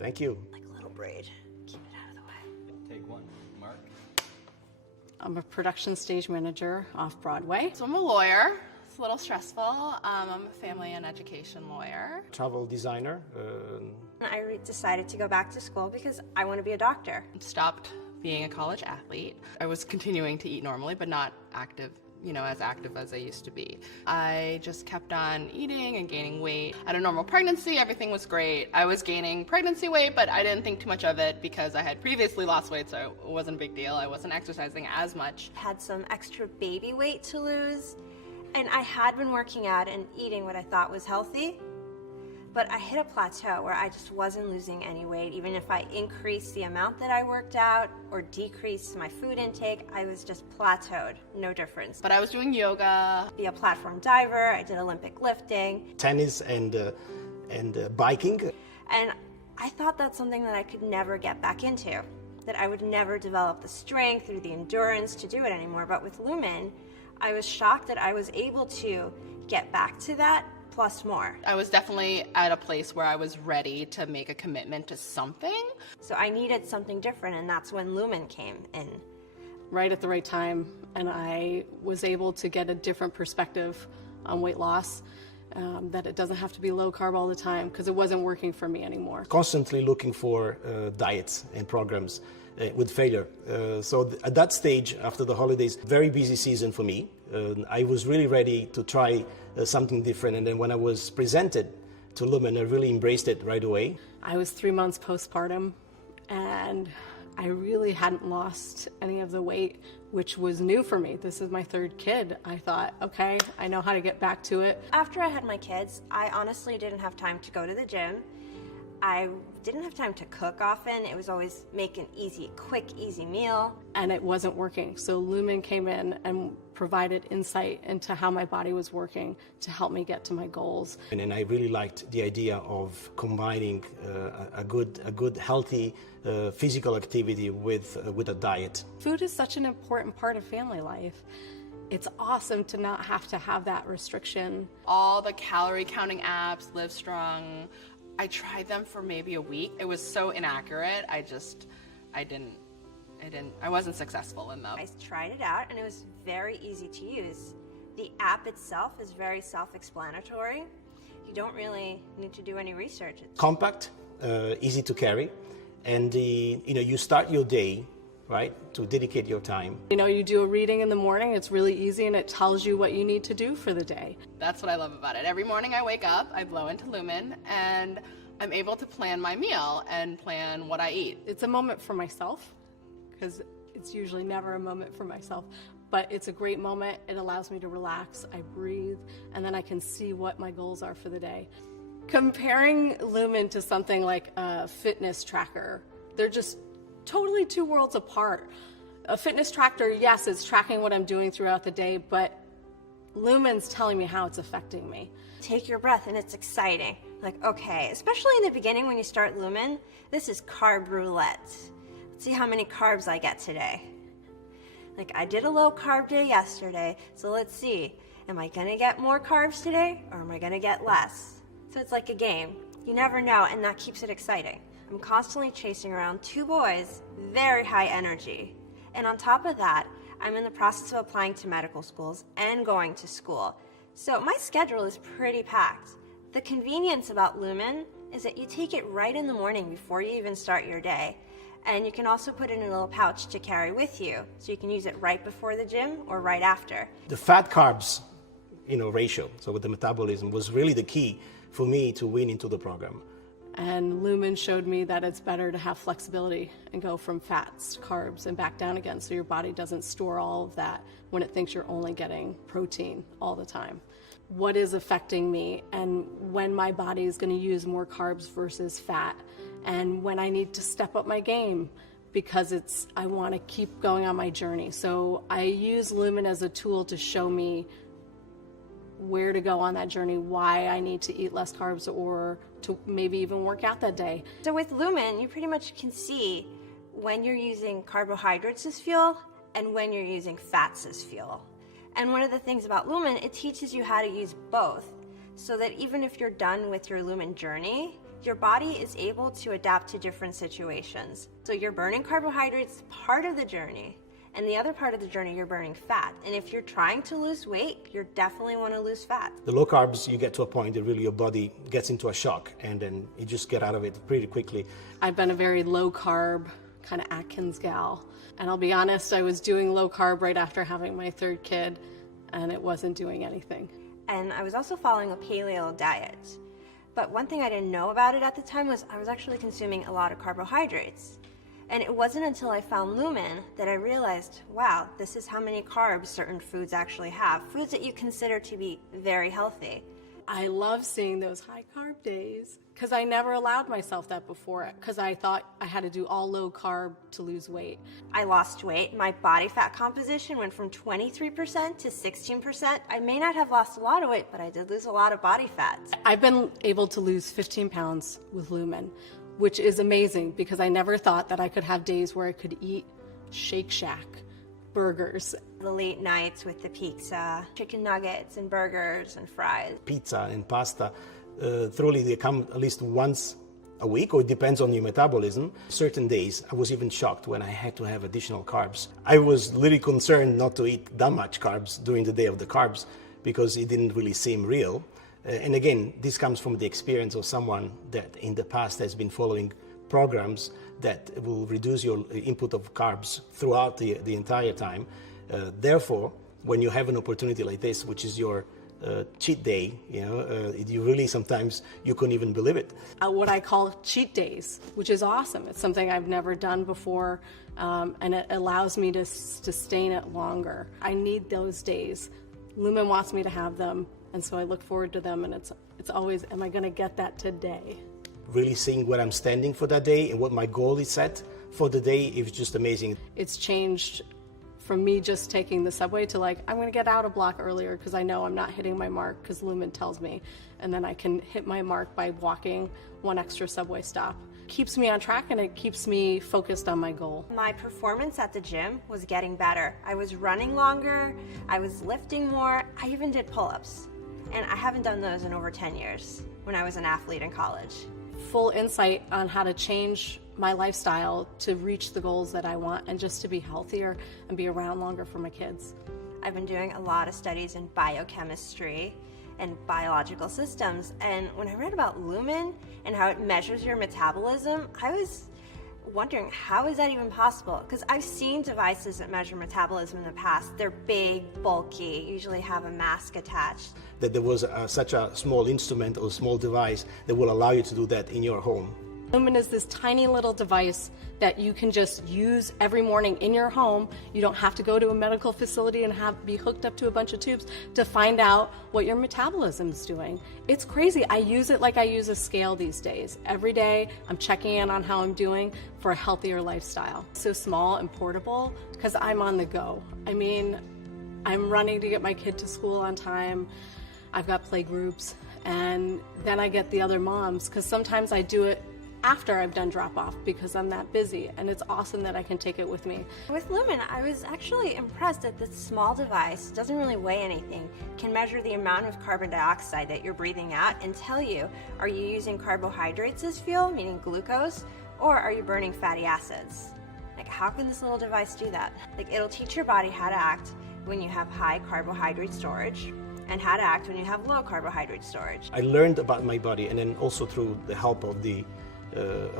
Thank you. Like a little braid. Keep it out of the way. Take one. Mark. I'm a production stage manager off Broadway. So I'm a lawyer. It's a little stressful. I'm a family and education lawyer. Travel designer. I decided to go back to school because I want to be a doctor. Stopped being a college athlete. I was continuing to eat normally, but not active, as active as I used to be. I just kept on eating and gaining weight. I had a normal pregnancy, everything was great. I was gaining pregnancy weight, but I didn't think too much of it because I had previously lost weight, so it wasn't a big deal. I wasn't exercising as much. Had some extra baby weight to lose, and I had been working out and eating what I thought was healthy, but I hit a plateau where I just wasn't losing any weight. Even if I increased the amount that I worked out or decreased my food intake, I was just plateaued, no difference. But I was doing yoga. Be a platform diver, I did Olympic lifting. Tennis and biking. And I thought that's something that I could never get back into, that I would never develop the strength or the endurance to do it anymore. But with Lumen, I was shocked that I was able to get back to that plus more. I was definitely at a place where I was ready to make a commitment to something. So I needed something different, and that's when Lumen came in. Right at the right time, and I was able to get a different perspective on weight loss, that it doesn't have to be low carb all the time, because it wasn't working for me anymore. Constantly looking for diets and programs with failure. So at that stage, after the holidays, very busy season for me. I was really ready to try something different, and then when I was presented to Lumen, I really embraced it right away. I was 3 months postpartum, and I really hadn't lost any of the weight, which was new for me. This is my third kid. I thought, okay, I know how to get back to it. After I had my kids, I honestly didn't have time to go to the gym. I didn't have time to cook often. It was always make an quick, easy meal. And it wasn't working. So Lumen came in and provided insight into how my body was working to help me get to my goals. And I really liked the idea of combining a good healthy physical activity with a diet. Food is such an important part of family life. It's awesome to not have to have that restriction. All the calorie counting apps, Livestrong, I tried them for maybe a week. It was so inaccurate. I wasn't successful in them. I tried it out and it was very easy to use. The app itself is very self-explanatory. You don't really need to do any research. Compact, easy to carry, and you start your day, right, to dedicate your time. You do a reading in the morning, it's really easy, and it tells you what you need to do for the day. That's what I love about it. Every morning I wake up, I blow into Lumen, and I'm able to plan my meal and plan what I eat. It's a moment for myself, because it's usually never a moment for myself, but it's a great moment. It allows me to relax, I breathe, and then I can see what my goals are for the day. Comparing Lumen to something like a fitness tracker, they're just totally two worlds apart. A fitness tracker, yes, it's tracking what I'm doing throughout the day, but Lumen's telling me how it's affecting me. Take your breath and it's exciting. Like, okay, especially in the beginning when you start Lumen, this is carb roulette. Let's see how many carbs I get today. Like, I did a low carb day yesterday, so let's see. Am I gonna get more carbs today or am I gonna get less? So it's like a game. You never know, and that keeps it exciting. I'm constantly chasing around 2 boys, very high energy. And on top of that, I'm in the process of applying to medical schools and going to school. So my schedule is pretty packed. The convenience about Lumen is that you take it right in the morning before you even start your day. And you can also put it in a little pouch to carry with you, so you can use it right before the gym or right after. The fat carbs, ratio, so with the metabolism, was really the key for me to win into the program. And Lumen showed me that it's better to have flexibility and go from fats to carbs and back down again, so your body doesn't store all of that when it thinks you're only getting protein all the time. What is affecting me, and when my body is going to use more carbs versus fat, and when I need to step up my game because I want to keep going on my journey. So I use Lumen as a tool to show me where to go on that journey, why I need to eat less carbs or to maybe even work out that day. So with Lumen, you pretty much can see when you're using carbohydrates as fuel and when you're using fats as fuel. And one of the things about Lumen, it teaches you how to use both, so that even if you're done with your Lumen journey, Your body is able to adapt to different situations. So you're burning carbohydrates part of the journey, and the other part of the journey you're burning fat. And if you're trying to lose weight, you definitely want to lose fat. The low carbs, you get to a point that really your body gets into a shock, and then you just get out of it pretty quickly. I've been a very low carb kind of Atkins gal. And I'll be honest, I was doing low carb right after having my third kid, and it wasn't doing anything. And I was also following a paleo diet. But one thing I didn't know about it at the time was I was actually consuming a lot of carbohydrates. And it wasn't until I found Lumen that I realized, wow, this is how many carbs certain foods actually have. Foods that you consider to be very healthy. I love seeing those high carb days because I never allowed myself that before because I thought I had to do all low carb to lose weight. I lost weight. My body fat composition went from 23% to 16%. I may not have lost a lot of weight, but I did lose a lot of body fat. I've been able to lose 15 pounds with Lumen, which is amazing because I never thought that I could have days where I could eat Shake Shack burgers. The late nights with the pizza, chicken nuggets and burgers and fries. Pizza and pasta, truly they come at least once a week, or it depends on your metabolism. Certain days, I was even shocked when I had to have additional carbs. I was really concerned not to eat that much carbs during the day of the carbs because it didn't really seem real. And again, this comes from the experience of someone that in the past has been following programs that will reduce your input of carbs throughout the entire time. Therefore, when you have an opportunity like this, which is your cheat day, you really sometimes you couldn't even believe it. What I call cheat days, which is awesome. It's something I've never done before, and it allows me to sustain it longer. I need those days. Lumen wants me to have them, and so I look forward to them, and it's always, am I going to get that today? Really seeing where I'm standing for that day and what my goal is set for the day is just amazing. It's changed from me just taking the subway to like, I'm going to get out a block earlier because I know I'm not hitting my mark because Lumen tells me, and then I can hit my mark by walking one extra subway stop. Keeps me on track and it keeps me focused on my goal. My performance at the gym was getting better. I was running longer, I was lifting more, I even did pull-ups. And I haven't done those in over 10 years when I was an athlete in college. Full insight on how to change my lifestyle to reach the goals that I want and just to be healthier and be around longer for my kids. I've been doing a lot of studies in biochemistry and biological systems, and when I read about Lumen and how it measures your metabolism, I was wondering, how is that even possible? Because I've seen devices that measure metabolism in the past. They're big, bulky, usually have a mask attached. That there was such a small instrument or small device that will allow you to do that in your home. Lumen is this tiny little device that you can just use every morning in your home. You don't have to go to a medical facility and be hooked up to a bunch of tubes to find out what your metabolism is doing. It's crazy. I use it like I use a scale these days. Every day I'm checking in on how I'm doing for a healthier lifestyle. So small and portable because I'm on the go. I mean, I'm running to get my kid to school on time. I've got play groups, and then I get the other moms because sometimes I do it after I've done drop-off because I'm that busy, and it's awesome that I can take it with me. With Lumen, I was actually impressed that this small device doesn't really weigh anything, can measure the amount of carbon dioxide that you're breathing out and tell you, are you using carbohydrates as fuel, meaning glucose, or are you burning fatty acids? Like, how can this little device do that? Like, it'll teach your body how to act when you have high carbohydrate storage and how to act when you have low carbohydrate storage. I learned about my body, and then also through the help of the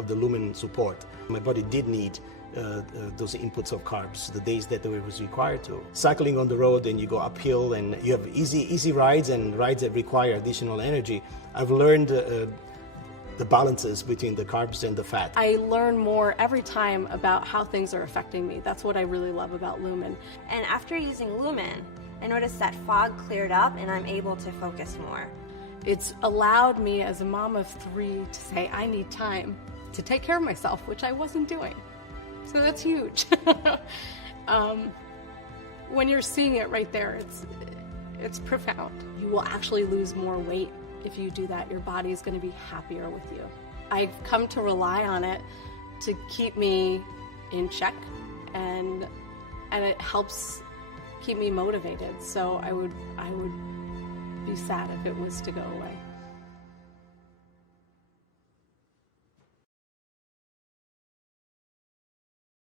Lumen support. My body did need those inputs of carbs the days that it was required to. Cycling on the road, and you go uphill and you have easy rides and rides that require additional energy. I've learned the balances between the carbs and the fat. I learn more every time about how things are affecting me. That's what I really love about Lumen. And after using Lumen, I noticed that fog cleared up and I'm able to focus more. It's allowed me as a mom of 3 to say I need time to take care of myself, which I wasn't doing. So that's huge. When you're seeing it right there, it's profound. You will actually lose more weight if you do that. Your body is going to be happier with you. I've come to rely on it to keep me in check, and it helps keep me motivated. So I would be sad if it was to go away.